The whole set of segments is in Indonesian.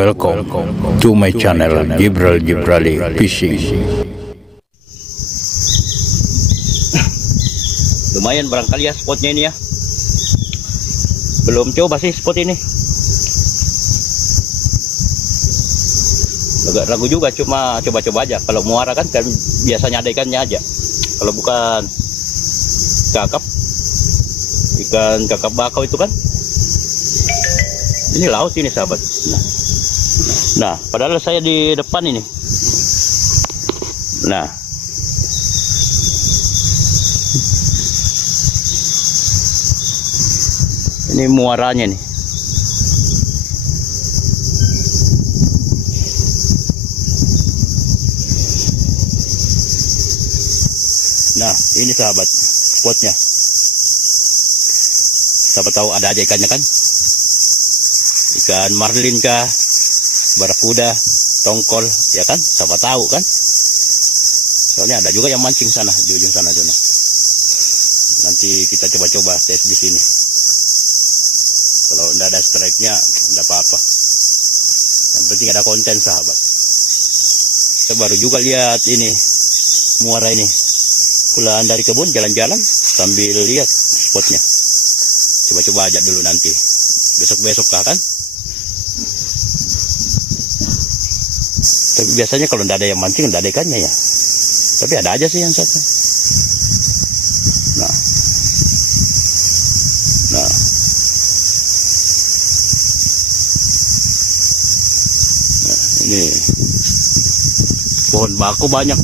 Welcome to my channel Gibral Gibrali Fishing. Lumayan barangkali ya spotnya ini ya. Belum coba sih spot ini. Agak ragu juga, cuma coba-coba aja. Kalau muara kan biasanya ada ikannya aja. Kalau bukan ikan kakap bakau itu kan. Ini laut ini sahabat. Nah, padahal saya di depan ini. Nah, ini muaranya nih. Nah, ini sahabat spotnya. Siapa tahu ada aja ikannya kan? Ikan marlin kah, barakuda, tongkol, ya kan? Siapa tahu kan? Soalnya ada juga yang mancing sana di ujung sana zona. Nanti kita coba-coba tes di sini. Kalau tidak ada strike-nya, tidak apa-apa. Yang penting ada konten sahabat. Saya baru juga lihat ini muara ini. Pulang dari kebun jalan-jalan sambil lihat spotnya. Coba-coba aja dulu nanti. Besok-besok kan? Tapi biasanya kalau tidak ada yang mancing, tidak ada ikannya ya. Tapi ada aja sih yang satu. Nah, ini pohon bako banyak.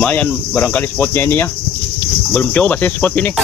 Lumayan barangkali spotnya ini ya. Belum coba sih spot ini.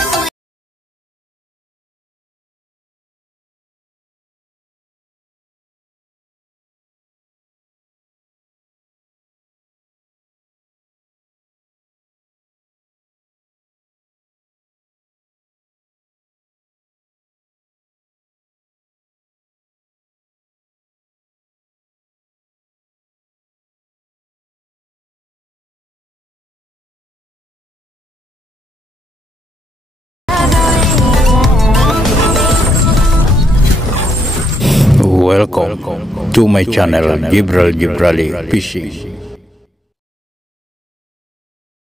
Welcome to my channel Gibral Gibrali Fishing.